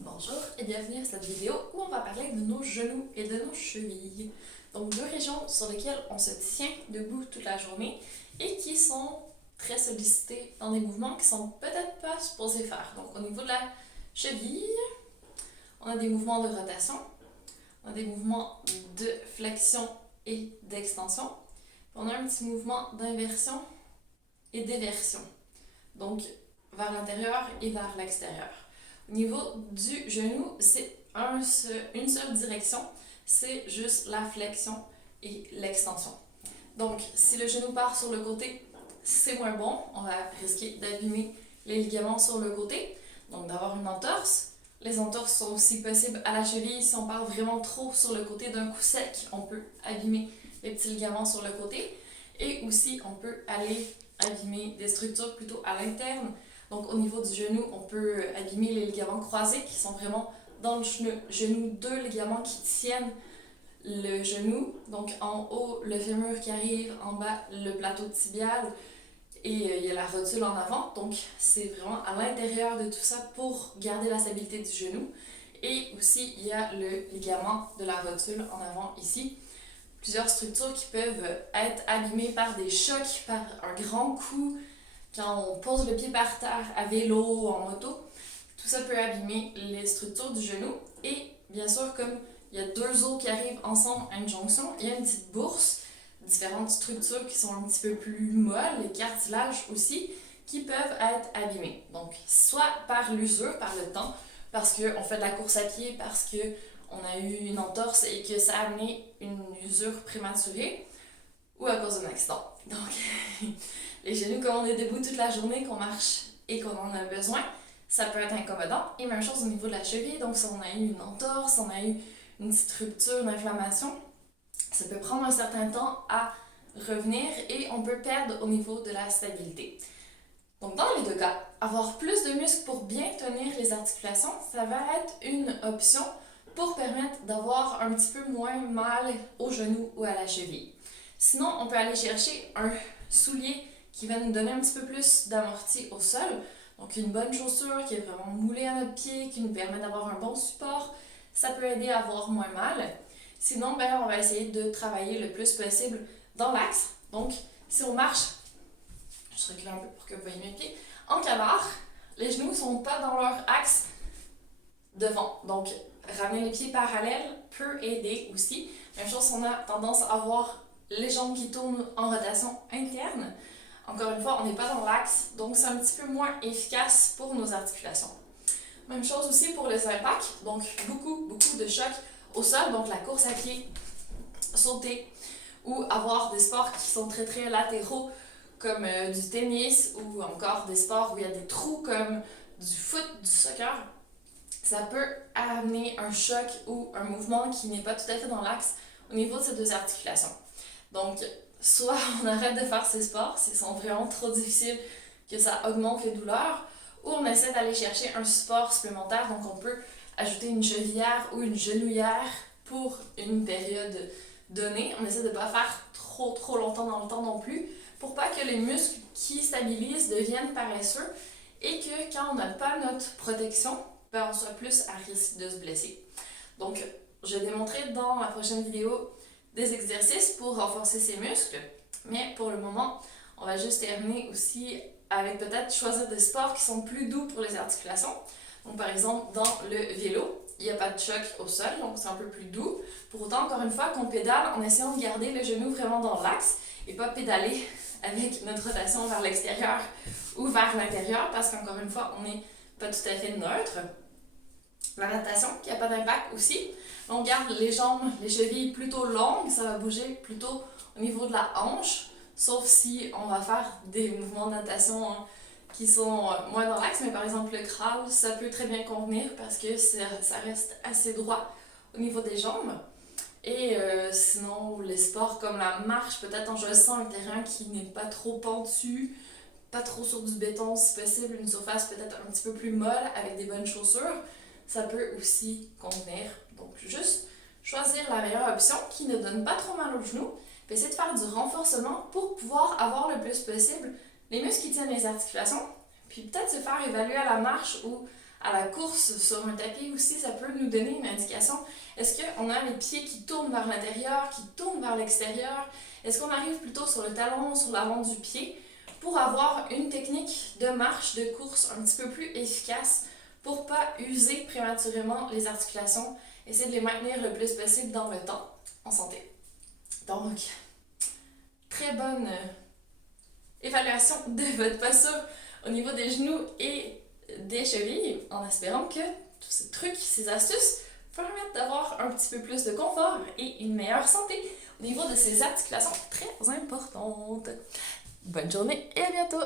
Bonjour et bienvenue à cette vidéo où on va parler de nos genoux et de nos chevilles. Donc deux régions sur lesquelles on se tient debout toute la journée et qui sont très sollicitées dans des mouvements qui sont peut-être pas supposés faire. Donc au niveau de la cheville, on a des mouvements de rotation, on a des mouvements de flexion et d'extension. On a un petit mouvement d'inversion et d'éversion. Donc vers l'intérieur et vers l'extérieur. Au niveau du genou, c'est une seule direction, c'est juste la flexion et l'extension. Donc, si le genou part sur le côté, c'est moins bon, on va risquer d'abîmer les ligaments sur le côté, donc d'avoir une entorse. Les entorses sont aussi possibles à la cheville. Si on part vraiment trop sur le côté d'un coup sec, on peut abîmer les petits ligaments sur le côté. Et aussi, on peut aller abîmer des structures plutôt à l'interne. Donc au niveau du genou, on peut abîmer les ligaments croisés qui sont vraiment dans le genou, deux ligaments qui tiennent le genou. Donc en haut, le fémur qui arrive, en bas, le plateau tibial et il y a la rotule en avant. Donc c'est vraiment à l'intérieur de tout ça pour garder la stabilité du genou. Et aussi, il y a le ligament de la rotule en avant ici. Plusieurs structures qui peuvent être abîmées par des chocs, par un grand coup, quand on pose le pied par terre à vélo ou en moto, tout ça peut abîmer les structures du genou. Et bien sûr, comme il y a deux os qui arrivent ensemble à une jonction, il y a une petite bourse, différentes structures qui sont un petit peu plus molles, les cartilages aussi, qui peuvent être abîmés. Donc, soit par l'usure, par le temps, parce qu'on fait de la course à pied, parce qu'on a eu une entorse et que ça a amené une usure prématurée, ou à cause d'un accident. Donc, les genoux, comme on est debout toute la journée, qu'on marche et qu'on en a besoin, ça peut être incommodant. Et même chose au niveau de la cheville, donc si on a eu une entorse, on a eu une petite rupture, une inflammation, ça peut prendre un certain temps à revenir et on peut perdre au niveau de la stabilité. Donc dans les deux cas, avoir plus de muscles pour bien tenir les articulations, ça va être une option pour permettre d'avoir un petit peu moins mal au genou ou à la cheville. Sinon, on peut aller chercher un soulier qui va nous donner un petit peu plus d'amorti au sol. Donc une bonne chaussure qui est vraiment moulée à notre pied, qui nous permet d'avoir un bon support, ça peut aider à avoir moins mal. Sinon, on va essayer de travailler le plus possible dans l'axe. Donc, si on marche, je recule un peu pour que vous voyez mes pieds, en canard, les genoux ne sont pas dans leur axe devant. Donc, ramener les pieds parallèles peut aider aussi. Même chose, on a tendance à avoir les jambes qui tournent en rotation interne. Encore une fois, on n'est pas dans l'axe, donc c'est un petit peu moins efficace pour nos articulations. Même chose aussi pour les impacts, donc beaucoup de chocs au sol, donc la course à pied, sauter, ou avoir des sports qui sont très latéraux, comme du tennis, ou encore des sports où il y a des trous comme du foot, du soccer. Ça peut amener un choc ou un mouvement qui n'est pas tout à fait dans l'axe au niveau de ces deux articulations. Donc, soit on arrête de faire ces sports s'ils sont vraiment trop difficiles, que ça augmente les douleurs, ou on essaie d'aller chercher un support supplémentaire. Donc, on peut ajouter une chevillère ou une genouillère pour une période donnée. On essaie de ne pas faire trop longtemps dans le temps non plus, pour pas que les muscles qui stabilisent deviennent paresseux et que quand on n'a pas notre protection, on soit plus à risque de se blesser. Donc, je vais démontrer dans ma prochaine vidéo des exercices pour renforcer ses muscles, mais pour le moment, on va juste terminer aussi avec peut-être choisir des sports qui sont plus doux pour les articulations. Donc, par exemple, dans le vélo, il n'y a pas de choc au sol, donc c'est un peu plus doux. Pour autant, encore une fois, qu'on pédale en essayant de garder le genou vraiment dans l'axe et pas pédaler avec notre rotation vers l'extérieur ou vers l'intérieur, parce qu'encore une fois, on n'est pas tout à fait neutre. La natation, qui n'a pas d'impact aussi. On garde les jambes, les chevilles plutôt longues, ça va bouger plutôt au niveau de la hanche, sauf si on va faire des mouvements de natation qui sont moins dans l'axe, mais par exemple le crawl, ça peut très bien convenir parce que ça reste assez droit au niveau des jambes. Et sinon, les sports comme la marche, peut-être en choisissant un terrain qui n'est pas trop pentu, pas trop sur du béton si possible, une surface peut-être un petit peu plus molle avec des bonnes chaussures, ça peut aussi convenir. Donc, juste choisir la meilleure option qui ne donne pas trop mal aux genoux, puis essayer de faire du renforcement pour pouvoir avoir le plus possible les muscles qui tiennent les articulations, puis peut-être se faire évaluer à la marche ou à la course sur un tapis aussi, ça peut nous donner une indication. Est-ce qu'on a les pieds qui tournent vers l'intérieur, qui tournent vers l'extérieur? Est-ce qu'on arrive plutôt sur le talon, sur l'avant du pied, pour avoir une technique de marche, de course un petit peu plus efficace pour ne pas user prématurément les articulations, essayer de les maintenir le plus possible dans le temps, en santé. Donc, très bonne évaluation de votre posture au niveau des genoux et des chevilles, en espérant que tous ces trucs, ces astuces permettent d'avoir un petit peu plus de confort et une meilleure santé au niveau de ces articulations très importantes. Bonne journée et à bientôt!